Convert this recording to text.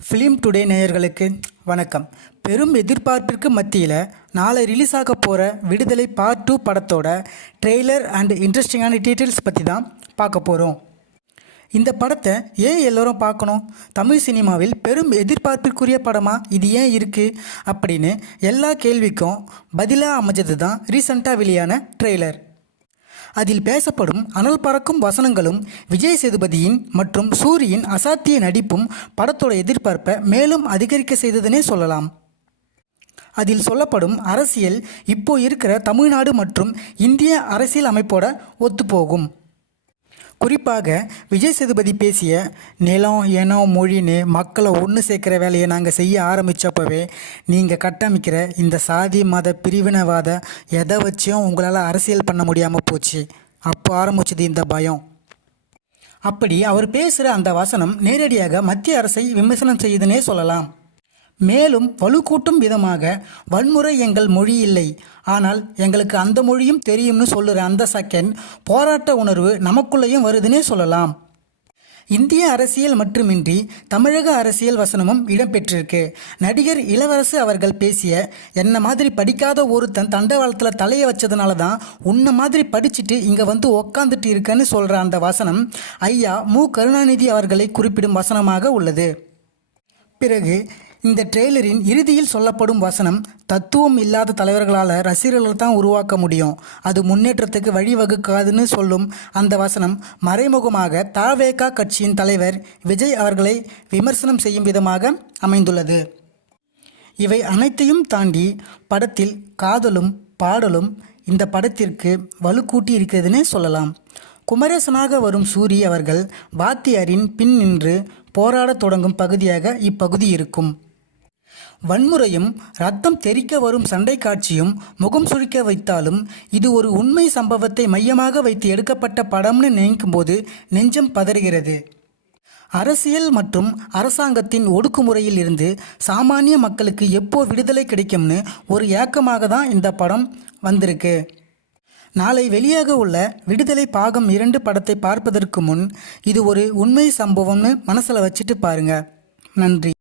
Film today நேயர்களுக்கு வணக்கம். பெரும் எதிர்பார்ப்பிற்கு மத்தியில் நாளை ரிலீஸ் ஆக போகிற விடுதலை பார்ட் டூ படத்தோட ட்ரெய்லர் அண்ட் இன்ட்ரெஸ்டிங்கான டீட்டெயில்ஸ் பற்றி தான் பார்க்க போகிறோம் இந்த படத்தை ஏன் எல்லோரும் பார்க்கணும்? தமிழ் சினிமாவில் பெரும் எதிர்பார்ப்பிற்குரிய படமாக இது ஏன் இருக்குது அப்படின்னு எல்லா கேள்விக்கும் பதிலாக அமைஞ்சது தான் ரீசண்டாக வெளியான ட்ரெய்லர் அதில் பேசப்படும் அனல் பறக்கும் வசனங்களும் விஜய் சேதுபதியின் மற்றும் சூரியின் அசாத்திய நடிப்பும் படத்தோட எதிர்பார்ப்பை மேலும் அதிகரிக்க செய்ததுனே சொல்லலாம். அதில் சொல்லப்படும் அரசியல் இப்போ இருக்கிற தமிழ்நாடு மற்றும் இந்திய அரசியல் அமைப்போட ஒத்துப்போகும். குறிப்பாக விஜய் சேதுபதி பேசிய நிலம் இனம் மொழின்னு மக்களை ஒன்று சேர்க்குற வேலையை நாங்கள் செய்ய ஆரம்பித்தப்பவே நீங்கள் கட்டமைக்கிற இந்த சாதி மத பிரிவினவாத எதை வச்சும் உங்களால் அரசியல் பண்ண முடியாமல் போச்சு. அப்போ ஆரம்பிச்சது இந்த பயம். அப்படி அவர் பேசுகிற அந்த வசனம் நேரடியாக மத்திய அரசை விமர்சனம் செய்யுதுன்னே சொல்லலாம். மேலும் வலுக்கூட்டும் விதமாக வன்முறை எங்கள் மொழி இல்லை. ஆனால் எங்களுக்கு அந்த மொழியும் தெரியும்னு சொல்லுற அந்த செகண்ட் போராட்ட உணர்வு நமக்குள்ளேயும் வருதுன்னே சொல்லலாம். இந்திய அரசியல் மட்டுமின்றி தமிழக அரசியல் வசனமும் இடம்பெற்றிருக்கு. நடிகர் இளவரசு அவர்கள் பேசிய என்ன மாதிரி படிக்காத ஒருத்தன் தண்டவாளத்தில் தலையை வச்சதுனால தான் உன்னை மாதிரி படிச்சுட்டு இங்கே வந்து உக்காந்துட்டு இருக்கேன்னு சொல்கிற அந்த வசனம் ஐயா மு. கருணாநிதி அவர்களை குறிப்பிடும் வசனமாக உள்ளது. பிறகு இந்த ட்ரெய்லரின் இறுதியில் சொல்லப்படும் வசனம் தத்துவம் இல்லாத தலைவர்களால் ரசிகர்கள் தான் உருவாக்க முடியும். அது முன்னேற்றத்துக்கு வழிவகுக்காதுன்னு சொல்லும் அந்த வசனம் மறைமுகமாக தாவேகா கட்சியின் தலைவர் விஜய் அவர்களை விமர்சனம் செய்யும் விதமாக அமைந்துள்ளது. இவை அனைத்தையும் தாண்டி படத்தில் காதலும் பாடலும் இந்த படத்திற்கு வலுக்கூட்டி இருக்கிறதுன்னு சொல்லலாம். குமரேசனாக வரும் சூரி அவர்கள் வாத்தியாரின் பின் நின்று போராடத் தொடங்கும் பகுதியாக இப்பகுதி இருக்கும். வன்முறையும் ரத்தம் தெறிக்க வரும் சண்டை காட்சியும் முகம் சுழிக்க வைத்தாலும் இது ஒரு உண்மை சம்பவத்தை மையமாக வைத்து எடுக்கப்பட்ட படம்னு நினைக்கும் போது நெஞ்சம் பதறுகிறது. அரசியல் மற்றும் அரசாங்கத்தின் ஒடுக்குமுறையில் இருந்து சாமானிய மக்களுக்கு எப்போ விடுதலை கிடைக்கும்னு ஒரு ஏக்கமாக தான் இந்த படம் வந்திருக்கு. நாளை வெளியாக உள்ள விடுதலை பாகம் இரண்டு படத்தை பார்ப்பதற்கு முன் இது ஒரு உண்மை சம்பவம்னு மனசில் வச்சுட்டு பாருங்கள் நன்றி.